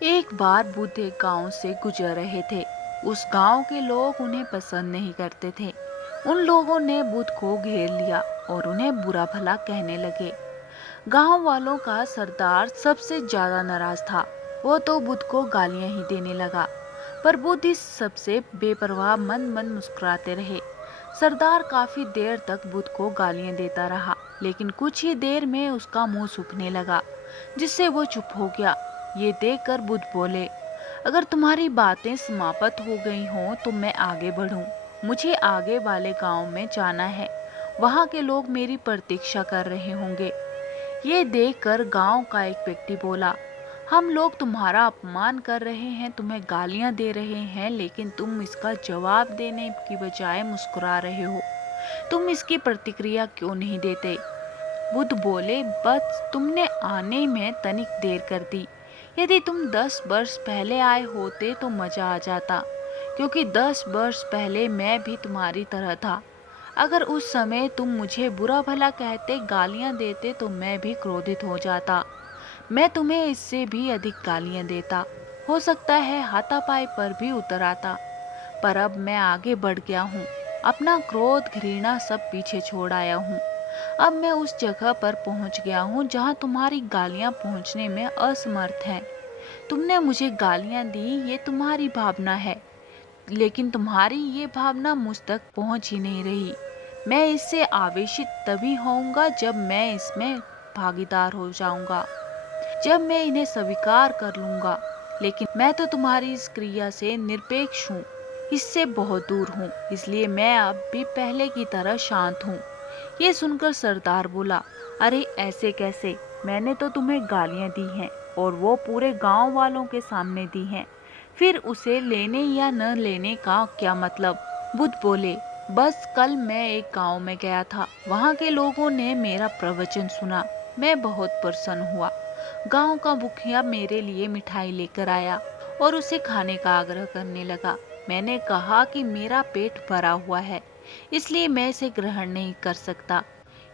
एक बार बुद्ध एक गांव से गुजर रहे थे। उस गांव के लोग उन्हें पसंद नहीं करते थे। उन लोगों ने बुद्ध को घेर लिया और उन्हें बुरा भला कहने लगे। गांव वालों का सरदार सबसे ज्यादा नाराज था। वो तो बुद्ध को गालियां ही देने लगा, पर बुद्ध इस सबसे बेपरवाह मन मन मुस्कुराते रहे। सरदार काफी देर तक बुद्ध को गालियां देता रहा, लेकिन कुछ ही देर में उसका मुंह सूखने लगा, जिससे वो चुप हो गया। ये देखकर बुद्ध बोले, अगर तुम्हारी बातें समाप्त हो गई हों तो मैं आगे बढ़ूं। मुझे आगे वाले गांव में जाना है। वहां के लोग मेरी प्रतीक्षा कर रहे होंगे। ये देखकर गांव का एक व्यक्ति बोला, हम लोग तुम्हारा अपमान कर रहे हैं, तुम्हें गालियां दे रहे हैं, लेकिन तुम इसका जवाब देने की बजाय मुस्कुरा रहे हो। तुम इसकी प्रतिक्रिया क्यों नहीं देते? बुद्ध बोले, बस तुमने आने में तनिक देर कर दी। यदि तुम 10 वर्ष पहले आए होते तो मजा आ जाता, क्योंकि 10 वर्ष पहले मैं भी तुम्हारी तरह था। अगर उस समय तुम मुझे बुरा भला कहते, गालियां देते, तो मैं भी क्रोधित हो जाता। मैं तुम्हें इससे भी अधिक गालियां देता। हो सकता है हाथापाई पर भी उतर आता। पर अब मैं आगे बढ़ गया हूँ। अपना क्रोध घृणा सब पीछे छोड़ आया हूँ। अब मैं उस जगह पर पहुँच गया हूँ जहाँ तुम्हारी गालियाँ पहुँचने में असमर्थ हैं। तुमने मुझे गालियाँ दी, ये तुम्हारी भावना है, लेकिन तुम्हारी ये भावना मुझ तक पहुँच ही नहीं रही। मैं इससे आवेशित तभी होऊंगा जब मैं इसमें भागीदार हो जाऊंगा, जब मैं इन्हें स्वीकार कर लूंगा। लेकिन मैं तो तुम्हारी इस क्रिया से निरपेक्ष हूँ, इससे बहुत दूर हूँ, इसलिए मैं अब भी पहले की तरह शांत हूँ। ये सुनकर सरदार बोला, अरे ऐसे कैसे? मैंने तो तुम्हें गालियां दी हैं, और वो पूरे गांव वालों के सामने दी हैं। फिर उसे लेने या न लेने का क्या मतलब? बुद्ध बोले, बस कल मैं एक गांव में गया था। वहां के लोगों ने मेरा प्रवचन सुना। मैं बहुत प्रसन्न हुआ। गांव का मुखिया मेरे लिए मिठाई लेकर आया और उसे खाने का आग्रह करने लगा। मैंने कहा कि मेरा पेट भरा हुआ है, इसलिए मैं इसे ग्रहण नहीं कर सकता।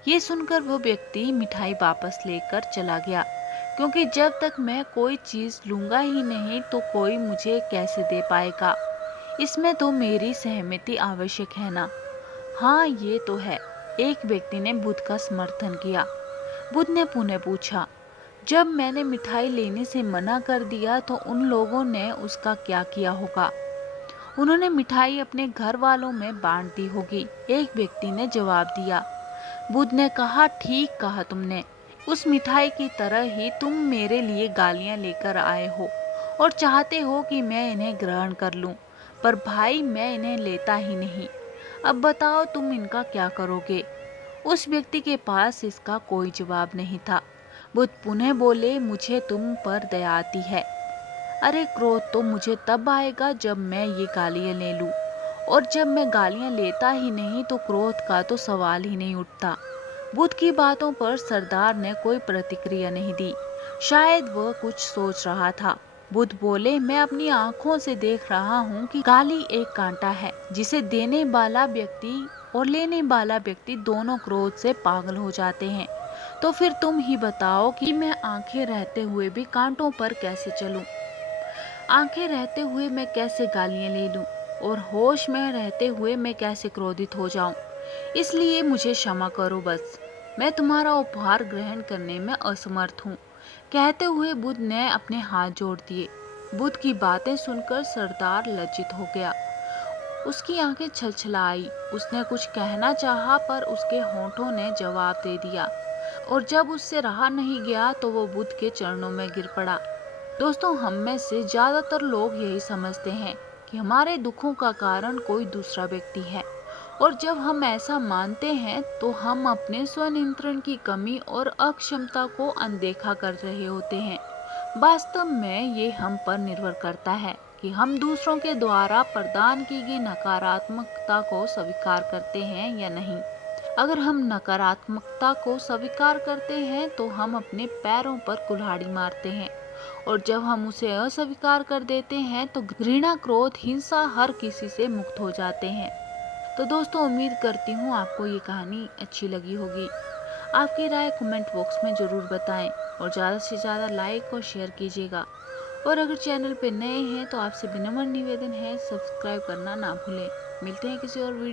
ये सुनकर वो व्यक्ति मिठाई वापस लेकर चला गया, क्योंकि जब तक मैं कोई चीज लूंगा ही नहीं तो कोई मुझे कैसे दे पाएगा। इसमें तो मेरी सहमति आवश्यक है ना? हाँ, ये तो है। एक व्यक्ति ने बुद्ध का समर्थन किया। बुद्ध ने पुनः पूछा, जब मैंने मिठाई लेने से मना कर दिया तो उन लोगों ने उसका क्या किया होगा? उन्होंने मिठाई अपने घर वालों में बांट दी होगी। एक व्यक्ति ने जवाब दिया। बुद्ध ने कहा, ठीक कहा तुमने। उस मिठाई की तरह ही तुम मेरे लिए गालियां लेकर आए हो और चाहते हो कि मैं इन्हें ग्रहण कर लूं, पर भाई मैं इन्हें लेता ही नहीं। अब बताओ तुम इनका क्या करोगे? उस व्यक्ति के पास इसका कोई जवाब नहीं था। बुद्ध पुनः बोले, मुझे तुम पर दया आती है। अरे क्रोध तो मुझे तब आएगा जब मैं ये गालियां ले लूं, और जब मैं गालियां लेता ही नहीं तो क्रोध का तो सवाल ही नहीं उठता। बुद्ध की बातों पर सरदार ने कोई प्रतिक्रिया नहीं दी। शायद वह कुछ सोच रहा था। बुद्ध बोले, मैं अपनी आंखों से देख रहा हूँ कि गाली एक कांटा है, जिसे देने वाला व्यक्ति और लेने वाला व्यक्ति दोनों क्रोध से पागल हो जाते हैं। तो फिर तुम ही बताओ कि मैं आंखें रहते हुए भी कांटों पर कैसे चलूं? आंखें रहते हुए मैं कैसे गालियां ले लूं, और होश में रहते हुए मैं कैसे क्रोधित हो जाऊं? इसलिए मुझे क्षमा करो, बस मैं तुम्हारा उपहार ग्रहण करने में असमर्थ हूँ। कहते हुए बुद्ध ने अपने हाथ जोड़ दिए। बुद्ध की बातें सुनकर सरदार लज्जित हो गया। उसकी आंखें छलछलाई। उसने कुछ कहना चाहा, पर उसके होठों ने जवाब दे दिया, और जब उससे रहा नहीं गया तो वो बुद्ध के चरणों में गिर पड़ा। दोस्तों, हम में से ज्यादातर लोग यही समझते हैं कि हमारे दुखों का कारण कोई दूसरा व्यक्ति है, और जब हम ऐसा मानते हैं तो हम अपने स्वनियंत्रण की कमी और अक्षमता को अनदेखा कर रहे होते हैं। वास्तव में ये हम पर निर्भर करता है कि हम दूसरों के द्वारा प्रदान की गई नकारात्मकता को स्वीकार करते हैं या नहीं। अगर हम नकारात्मकता को स्वीकार करते हैं तो हम अपने पैरों पर कुल्हाड़ी मारते हैं, और जब हम उसे अस्वीकार कर देते हैं तो घृणा, क्रोध, हिंसा हर किसी से मुक्त हो जाते हैं। तो दोस्तों, उम्मीद करती हूँ आपको ये कहानी अच्छी लगी होगी। आपकी राय कमेंट बॉक्स में ज़रूर बताएं, और ज़्यादा से ज़्यादा लाइक और शेयर कीजिएगा। और अगर चैनल पे नए हैं तो आपसे विनम्र निवेदन है, सब्सक्राइब करना ना भूलें। मिलते हैं किसी और वीडियो